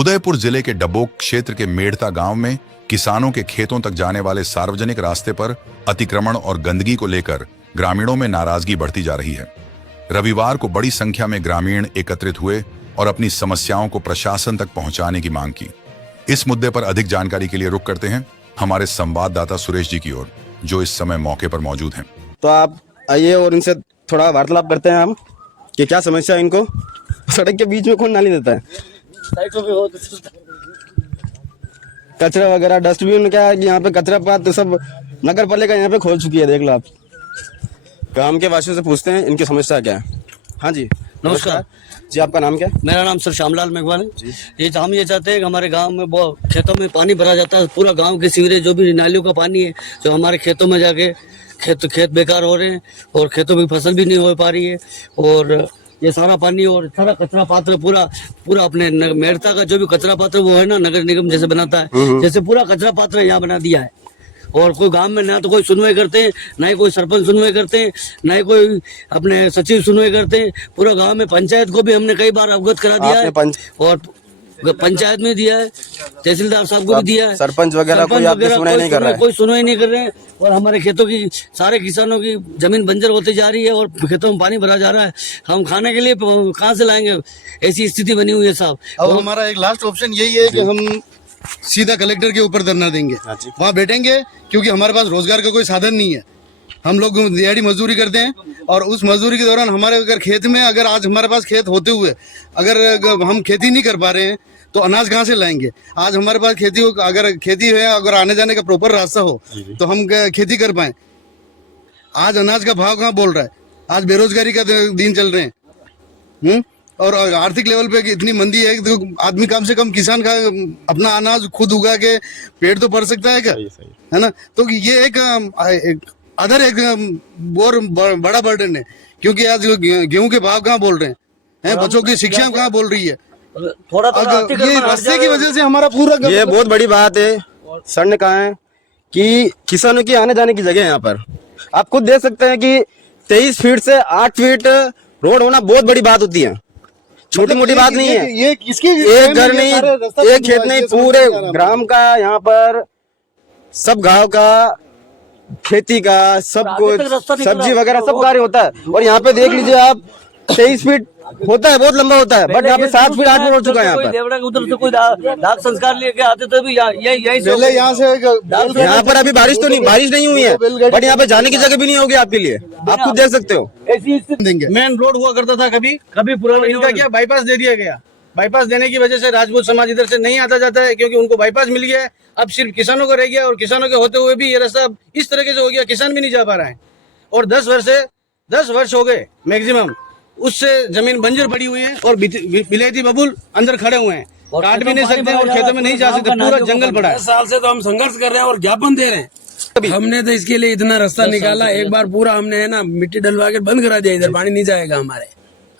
उदयपुर जिले के डबोक क्षेत्र के मेड़ता गांव में किसानों के खेतों तक जाने वाले सार्वजनिक रास्ते पर अतिक्रमण और गंदगी को लेकर ग्रामीणों में नाराजगी बढ़ती जा रही है। रविवार को बड़ी संख्या में ग्रामीण एकत्रित हुए और अपनी समस्याओं को प्रशासन तक पहुंचाने की मांग की। इस मुद्दे पर अधिक जानकारी के लिए रुख करते हैं हमारे संवाददाता सुरेश जी की ओर, जो इस समय मौके पर मौजूद हैं। तो आप आइए और इनसे थोड़ा वार्तालाप करते हैं हम कि क्या समस्या है इनको। सड़क के बीच में कौन नाली देता है? कचरा वगैरह डस्टबिन क्या है कि यहाँ पे कचरा पात तो सब नगर पालिका यहाँ पे खोल चुकी है, देख लो आप। गांव के वासियों से पूछते हैं इनकी समस्या क्या है। हाँ जी नमस्कार जी, आपका नाम क्या है? मेरा नाम सर श्यामलाल मेघवाल है। ये हम ये चाहते हैं कि हमारे गांव में बहुत खेतों में पानी भरा जाता है। पूरा गांव के सीवरेज जो भी नालियों का पानी है जो हमारे खेतों में जाके खेत बेकार हो रहे हैं और खेतों में फसल भी नहीं हो पा रही है। और ये सारा पानी और सारा कचरा पात्र पूरा अपने मेड़ता का जो भी कचरा पात्र वो है ना, नगर निगम जैसे बनाता है, जैसे पूरा कचरा पात्र यहाँ बना दिया है। और कोई गांव में ना तो कोई सुनवाई करते हैं, ना ही कोई सरपंच सुनवाई करते हैं, ना ही कोई अपने सचिव सुनवाई करते हैं। पूरा गांव में पंचायत को भी हमने कई बार अवगत करा दिया है और पंचायत में दिया है, तहसीलदार साहब को भी दिया है, सरपंच वगैरह कोई आपकी सुनवाई नहीं कर रहा है। कोई सुनवाई नहीं कर रहे हैं। और हमारे खेतों की सारे किसानों की जमीन बंजर होती जा रही है और खेतों में पानी भरा जा रहा है। हम खाने के लिए कहाँ से लाएंगे? ऐसी स्थिति बनी हुई है साहब। अब हमारा एक लास्ट ऑप्शन यही है कि हम सीधा कलेक्टर के ऊपर धरना देंगे, वहाँ बैठेंगे, क्योंकि हमारे पास रोजगार का कोई साधन नहीं है। हम लोग दिहाड़ी मजदूरी करते हैं और उस मजदूरी के दौरान हमारे अगर खेत में अगर आज हमारे पास खेत होते हुए अगर हम खेती नहीं कर पा रहे हैं तो अनाज कहाँ से लाएंगे? आज हमारे पास खेती हो, अगर खेती है, अगर आने जाने का प्रॉपर रास्ता हो तो हम खेती कर पाए। आज अनाज का भाव कहाँ बोल रहा है? आज बेरोजगारी का दिन चल रहे हैं और आर्थिक लेवल पे इतनी मंदी है कि तो आदमी कम से कम किसान का अपना अनाज खुद उगा के पेट तो भर सकता है क्या? है ना? तो ये एक और बड़ा बर्डन है, क्योंकि आज गेहूं के भाव कहाँ बोल रहे हैं, बच्चों की शिक्षा कहाँ बोल रही है। थोड़ा ये रास्ते की वजह से हमारा पूरा ये बहुत बड़ी बात है। सर ने कहा है कि किसानों की आने जाने की जगह यहाँ पर आप खुद देख सकते हैं कि 23 फीट से 8 फीट रोड होना बहुत बड़ी बात होती है, छोटी मोटी बात नहीं है। ये किसकी एक घर नहीं, एक खेत नहीं, पूरे ग्राम का यहाँ पर सब गांव का खेती का सब कुछ सब्जी वगैरह सब कार्य होता है। और यहाँ पे देख लीजिए आप 23 फीट होता है, बहुत लंबा होता है, बट यहाँ पे 7 फीट 8 फीट हो चुका है। यहाँ पर उधर से कोई डाक संस्कार लेके आते तो भी यही पहले यहाँ से यहाँ पर अभी बारिश नहीं हुई है, बट यहाँ पे जाने की जगह भी नहीं होगी आपके लिए, आप खुद देख सकते हो। देंगे। मेन रोड हुआ करता था कभी पुराना, इनका क्या बाईपास दे दिया गया। बाईपास देने की वजह से राजपूत समाज इधर से नहीं आता जाता है, क्योंकि उनको बाईपास मिल गया है। अब सिर्फ किसानों को रह गया और किसानों के होते हुए भी ये रास्ता इस तरीके से हो गया, किसान भी नहीं जा पा रहा है। और 10 वर्ष हो गए मैक्सिमम, उससे जमीन बंजर पड़ी हुई है और बिलायती बबूल अंदर खड़े हुए हैं, काट भी नहीं सकते और खेतों में नहीं जा सकते, पूरा जंगल पड़ा है। 10 साल से तो हम संघर्ष कर रहे हैं और ज्ञापन दे रहे हैं। हमने तो इसके लिए इतना रास्ता निकाला, एक बार पूरा हमने है ना मिट्टी डलवा के बंद करा दिया, इधर पानी नहीं जाएगा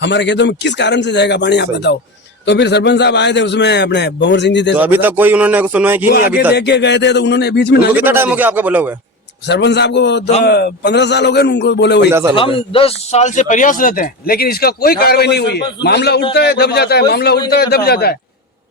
हमारे खेतों में। किस कारण से जाएगा पानी, आप बताओ। तो फिर सरपंच साहब आए थे, उसमें अपने भंवर सिंह जी थे, तो अभी तक कोई उन्होंने सुनवाई की नहीं। अभी तक देख के गए थे तो उन्होंने बीच में कितना टाइम हो गया आपका बोला हुआ है? सरपंच साहब को तो 15 साल हो गए उनको बोले हुए। हम 10 साल से प्रयासरत हैं, लेकिन इसका कोई कार्रवाई नहीं हुई है। मामला उठता है दब जाता है, मामला उठता है दब जाता है,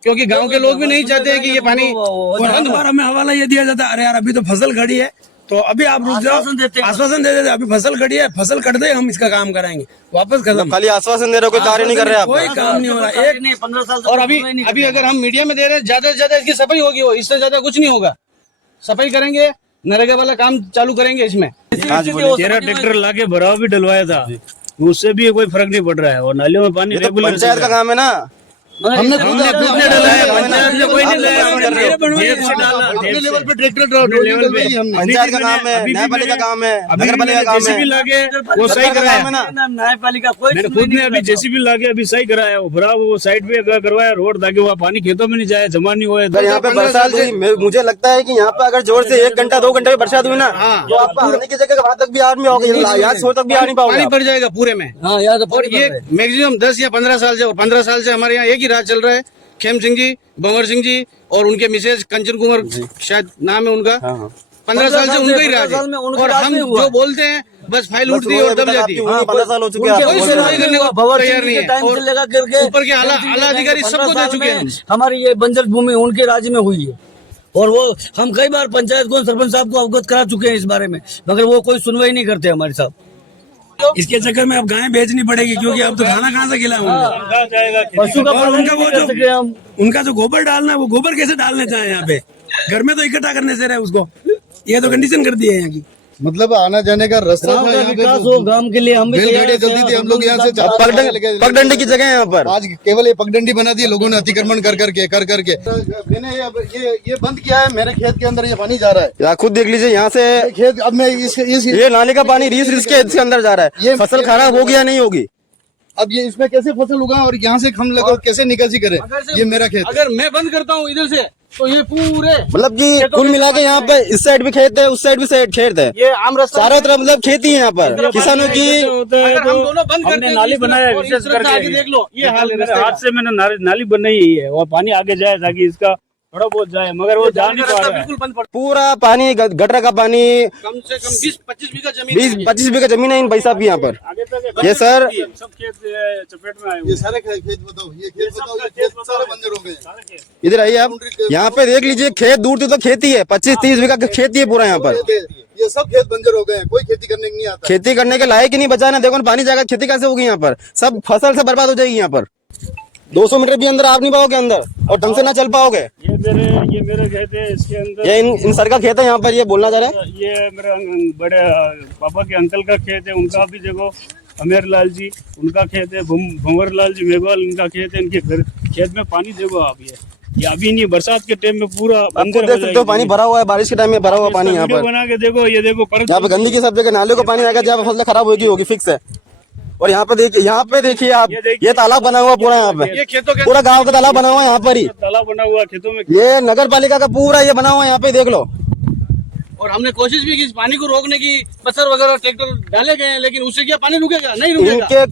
क्योंकि गांव के लोग भी नहीं चाहते हैं कि ये पानी। और हर बार हमें हवाला ये दिया जाता है, अरे यार अभी तो फसल खड़ी है तो अभी आप रुक जाओ, आश्वासन दे देते, अभी फसल खड़ी है, फसल कट दे, हम इसका काम कराएंगे, वापस खत्म। खाली आश्वासन दे रहे हो, कोई कार्य नहीं कर रहे आप? कोई काम नहीं हो रहा, एक नहीं 15 साल। और अभी अगर हम मीडिया में दे रहे हैं, ज्यादा से ज्यादा इसकी सफाई होगी, वो इससे ज्यादा कुछ नहीं होगा। सफाई करेंगे, नरेगा वाला काम चालू करेंगे इसमें। 13 ट्रैक्टर लाके भराव भी डलवाया था, उससे भी कोई फर्क नहीं पड़ रहा है। और नालियों में पानी रेगुलर, पंचायत का काम है ना, हमने कोई नहीं लाया, अपने लेवल पे ट्रैक्टर पंचायत का काम है, न्यायपालिका का काम है, नगर पालिका का काम जेसीबी है, लाके वो सही कराया। न्यायपालिका मैंने खुद ने अभी जेसीबी लाके अभी सही कराया, वो भरा वो साइड पे करवाया रोड, ताकि वो पानी खेतों में नहीं जाए, जमा नहीं हुए। अगर यहाँ पे बरसात हुई, मुझे लगता है कि यहाँ पे अगर जोर से 1 घंटा 2 घंटे में बरसात हुई ना, तो आपका आने की जगह वहाँ तक भी आदमी होगा, यहाँ से तक भी आ नहीं पानी पाओगे। पड़ जाएगा पूरे में। और ये मैक्सिमम 10 या 15 साल से, और 15 साल से हमारे यहाँ एक ही राज चल रहा है, खेम सिंह जी, भंवर सिंह जी और उनके मिसेज कंचन कुमार शायद नाम है उनका। 15 साल से उनका ही राज है। और हम जो बोलते हैं बस फाइल उठती है और दब जाती है। 15 साल हो चुके हैं कोई सुनवाई करने को तैयार नहीं है। टाइम और से लगा करके ऊपर के आला अधिकारी सबको दे चुके हैं। हमारी ये बंजर भूमि उनके राज्य में हुई है और वो हम कई बार पंचायत को सरपंच साहब को अवगत करा चुके हैं इस बारे में, मगर वो कोई सुनवाई नहीं करते हमारे साथ। इसके चक्कर में अब गायें बेचनी पड़ेगी, क्योंकि अब तो खाना कहाँ से खिलाएंगे जाएगा पशु का और उनका वो कर सके हम। उनका जो गोबर डालना है वो गोबर कैसे डालने चाहे यहाँ पे, घर में तो इकट्ठा करने से रहे उसको, ये तो कंडीशन कर दी है यहाँ की। मतलब आना जाने का रास्ता गाँव था का यहाँ पे, विकास हो, गाँव के लिए हम भी बैलगाड़ियाँ चलती थी, हम लोग यहाँ से पगडंडी की जगह है यहाँ पर। आज केवल ये पगडंडी बना दी है लोगों ने अतिक्रमण कर करके। मैंने ये बंद किया है, मेरे खेत के अंदर ये पानी जा रहा है। या खुद देख लीजिए यहाँ से खेत अब मैं ये नाले का पानी रीस के इसके अंदर जा रहा है। ये फसल खराब होगी या नहीं होगी? अब ये इसमें कैसे फसल उगा और यहाँ से हम लगा कैसे निकासी करें? ये मेरा खेत है। अगर मैं बंद करता हूँ इधर से तो ये पूरे मतलब कि कुल मिला के यहाँ पे इस साइड भी खेत है, उस साइड भी खेत है, ये आम रास्ता चारों तरफ मतलब खेती है यहाँ पर किसानों की। अगर हम दोनों बंद करते हमने हैं नाली तो बनाया है और विशेष इस तरफ से आगे करके, देख लो ये हाल है मेरे रास्ते हाथ का। से मैंने नाली बनाई ही है और पानी आगे जाए ताकि इसका थोड़ा बहुत जाए, मगर वो जा नहीं पा रास्ता रहा है। बिल्कुल बंद पड़ा। पूरा पानी गटर का पानी कम से कम 20-25 बीघा जमीन 20-25 बीघा जमीन है इन भाई साहब की यहाँ पर। आगे तक ये सर सब खेत चपेट में आए हुए ये हैं। सारे खेत बताओ, ये खेत बताओ, ये खेत सारे बंजर हो गए हैं। सारे खेत। इधर आइए आप, यहाँ पे देख लीजिए खेत दूर दूर तक खेती है, 25-30 बीघा खेती है पूरा यहाँ पर। ये सब खेत बंजर हो गए हैं, कोई खेती करने नहीं आता। खेती करने के लायक ही नहीं बचा ना, देखो ना पानी जाएगा खेती कैसे होगी यहाँ पर, सब फसल से बर्बाद हो जाएगी यहाँ पर। 200 मीटर भी अंदर आप नहीं पाओगे अंदर और ढंग से ना चल पाओगे। ये मेरे खेत है, इसके अंदर ये इन सर का खेत है यहाँ पर, ये बोलना चाह रहे हैं। ये मेरे बड़े पापा के अंकल का खेत है, उनका भी देखो अमेर लाल जी उनका खेत है, भंवर लाल जी मेघवाल इनका खेत है। इनके खेत में पानी देखो आप, ये अभी नहीं, बरसात के टाइम में पूरा अंदर देख सकते हो पानी भरा हुआ है, बारिश के टाइम में भरा हुआ पानी यहाँ पर। बना के देखो, ये देखो यहाँ पे गंदगी सब जगह, नाले को पानी आएगा जहाँ पे फसल खराब होगी फिक्स है। और यहाँ पे देखिए आप, ये तालाब बना हुआ पूरा यहाँ पे, ये खेतों के पूरा गांव का तालाब बना हुआ है यहाँ पर ही। तालाब बना हुआ खेतों में। ये नगर पालिका का पूरा ये बना हुआ है यहाँ पे, देख लो। और हमने कोशिश भी की इस पानी को रोकने की, पत्थर वगैरह ट्रैक्टर डाले गए हैं, लेकिन उससे क्या पानी रुकेगा? नहीं रुकेगा। इनके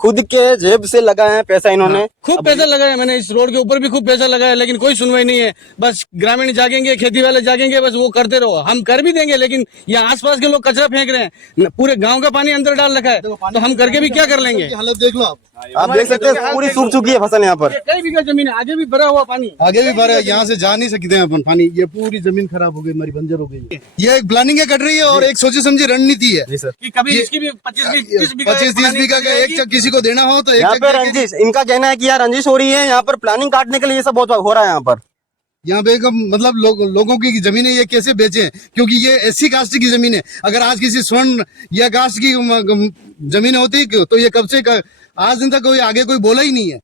खुद के जेब से लगाए हैं पैसा इन्होंने। खूब पैसा लगाया मैंने, इस रोड के ऊपर भी खूब पैसा लगाया, लेकिन कोई सुनवाई नहीं है। बस ग्रामीण जागेंगे, खेती वाले जागेंगे, बस वो करते रहो। हम कर भी देंगे, लेकिन यहाँ आसपास के लोग कचरा फेंक रहे हैं, पूरे गांव का पानी अंदर डाल रखा है, तो हम करके भी क्या कर लेंगे? हालत देख लो आप देख सकते हैं पूरी सूख चुकी है फसल यहाँ पर। कई बीघा जमीन है, आगे भी भरा हुआ पानी, आगे भी भरा है, यहाँ से जा नहीं सकते हैं अपन पानी। ये पूरी जमीन खराब हो गई, हमारी बंजर हो गई है। ये एक प्लानिंग कट रही है और एक सोची समझी रणनीति है कि कभी इसकी भी 25-30 बीघा 25-30 बीघा का एक किसी को देना हो तो यहाँ पे एक रंजिश, इनका कहना है कि यार रंजिश हो रही है यहाँ पर, प्लानिंग काटने के लिए ये सब बहुत हो रहा है यहाँ पर। यहाँ पे मतलब लोगों की जमीनें ये कैसे बेचें, क्योंकि ये एससी कास्ट की जमीन है। अगर आज किसी स्वर्ण या कास्ट की जमीन होती तो ये कब से आज दिन तक कोई आगे कोई बोला ही नहीं है।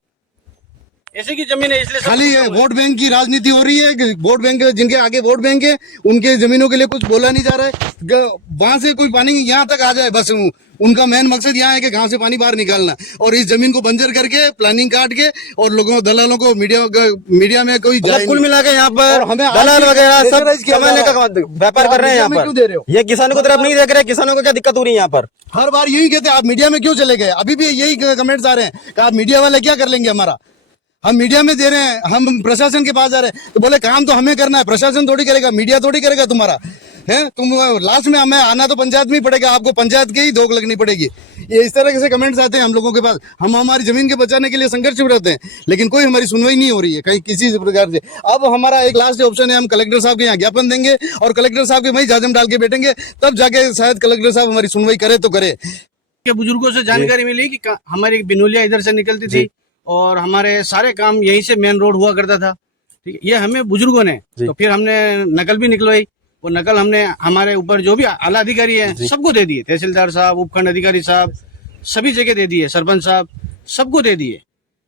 ऐसे की जमीन है, इसलिए खाली वोट बैंक की राजनीति हो रही है कि वोट बैंक, जिनके आगे वोट बैंक है उनके जमीनों के लिए कुछ बोला नहीं जा रहा है। वहां से कोई पानी यहाँ तक आ जाए, बस उनका मेन मकसद यहाँ है कि गांव से पानी बाहर निकालना, और इस जमीन को बंजर करके प्लानिंग काट के और लोगों दलालों को मीडिया में कोई जाए कुल मिला के यहाँ पर और हमें दलाल वगैरह सब प्रेशराइज किया कमाने जा का व्यापार कर रहे हैं यहाँ क्यों दे रहे हो? पर। ये किसानों को तरफ नहीं देख रहे, किसानों को क्या दिक्कत हो रही है यहाँ पर। हर बार यही कहते हैं आप मीडिया में क्यों चले गए? अभी भी यही कमेंट्स आ रहे हैं कि आप मीडिया वाले क्या कर लेंगे हमारा, हम मीडिया में दे रहे हैं, हम प्रशासन के पास जा रहे हैं, तो बोले काम तो हमें करना है, प्रशासन थोड़ी करेगा, मीडिया थोड़ी करेगा तुम्हारा है। तुम लास्ट में हमें आना तो पंचायत में ही पड़ेगा, आपको पंचायत की ही धोख लगनी पड़ेगी। ये इस तरह से कमेंट्स आते हैं हम लोगों के पास। हम हमारी जमीन के बचाने के लिए संघर्ष में रहते हैं, लेकिन कोई हमारी सुनवाई नहीं हो रही है कहीं किसी प्रकार से। अब हमारा एक लास्ट ऑप्शन है, हम कलेक्टर साहब के यहाँ ज्ञापन देंगे और कलेक्टर साहब के वही जाजम डाल के बैठेंगे, तब जाके शायद कलेक्टर साहब हमारी सुनवाई करे तो करे। के बुजुर्गों से जानकारी मिली कि हमारी बिनोलिया इधर से निकलती थी और हमारे सारे काम यहीं से मेन रोड हुआ करता था। ठीक है, ये हमें बुजुर्गों ने, तो फिर हमने नकल भी निकलवाई। वो नकल हमने हमारे ऊपर जो भी आला अधिकारी है सबको दे दिए, तहसीलदार साहब, उपखंड अधिकारी साहब, सभी जगह दे दिए, सरपंच साहब सबको दे दिए।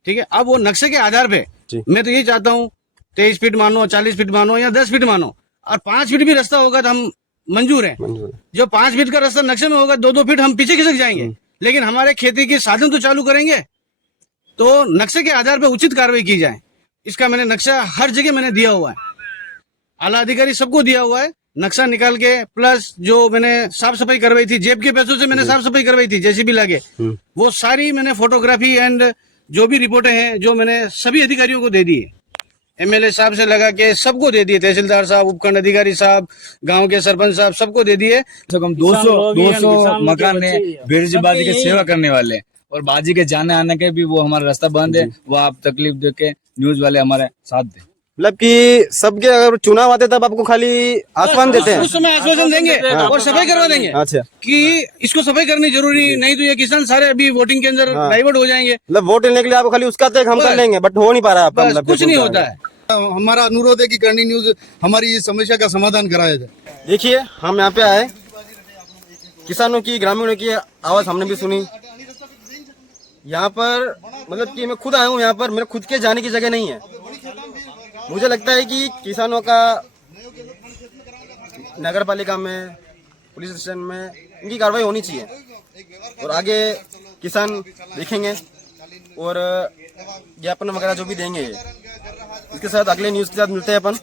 ठीक है, अब वो नक्शे के आधार पे मैं तो यही चाहता हूँ 23 फीट मानो, 40 फीट मानो या 10 फीट मानो, और 5 फीट भी रास्ता होगा तो हम मंजूर है। जो 5 फीट का रास्ता नक्शे में होगा, 2-2 फीट हम पीछे खिसक जाएंगे, लेकिन हमारे खेती के साधन तो चालू करेंगे। तो नक्शे के आधार पे उचित कार्रवाई की जाए, इसका मैंने नक्शा हर जगह मैंने दिया हुआ है, आला अधिकारी सबको दिया हुआ है नक्शा निकाल के। प्लस जो मैंने साफ सफाई करवाई थी, जेब के पैसों से मैंने साफ सफाई करवाई थी, जेसीबी लागे, वो सारी मैंने फोटोग्राफी एंड जो भी रिपोर्टें हैं जो मैंने सभी अधिकारियों को दे दी है। एमएलए साहब से लगा के सबको दे दिए, तहसीलदार साहब, उपखंड अधिकारी साहब, गांव के सरपंच साहब, सबको दे दिए। कम 200 मकान है बेरजी बाजी की सेवा करने वाले, और बाजी के जाने आने के भी वो हमारा रास्ता बंद है, वो आप तकलीफ दे के न्यूज वाले हमारे साथ दे। मतलब कि सबके अगर चुनाव आते तब आपको खाली आसमान देते हैं। उस समय आश्वासन देंगे और सफाई करवा देंगे अच्छा, कि इसको सफाई करनी जरूरी नहीं तो ये किसान सारे अभी वोटिंग के अंदर डाइवर्ट हो जाएंगे। मतलब वोट लेने के लिए आपको खाली उसका तक हम कर लेंगे, बट हो नहीं पा रहा आपका, बस मतलब कुछ नहीं होता है। हमारा अनुरोध है कि करनी न्यूज हमारी इस समस्या का समाधान कराया जाए। देखिए हम यहाँ पे आए, किसानों की, ग्रामीणों की आवाज हमने भी सुनी। यहाँ पर मतलब कि मैं खुद आया हूँ, यहाँ पर मेरे खुद के जाने की जगह नहीं है। मुझे लगता है कि किसानों का नगर पालिका में, पुलिस स्टेशन में इनकी कार्रवाई होनी चाहिए, और आगे किसान देखेंगे और ज्ञापन वगैरह जो भी देंगे। इसके साथ अगले न्यूज़ के साथ मिलते हैं अपन।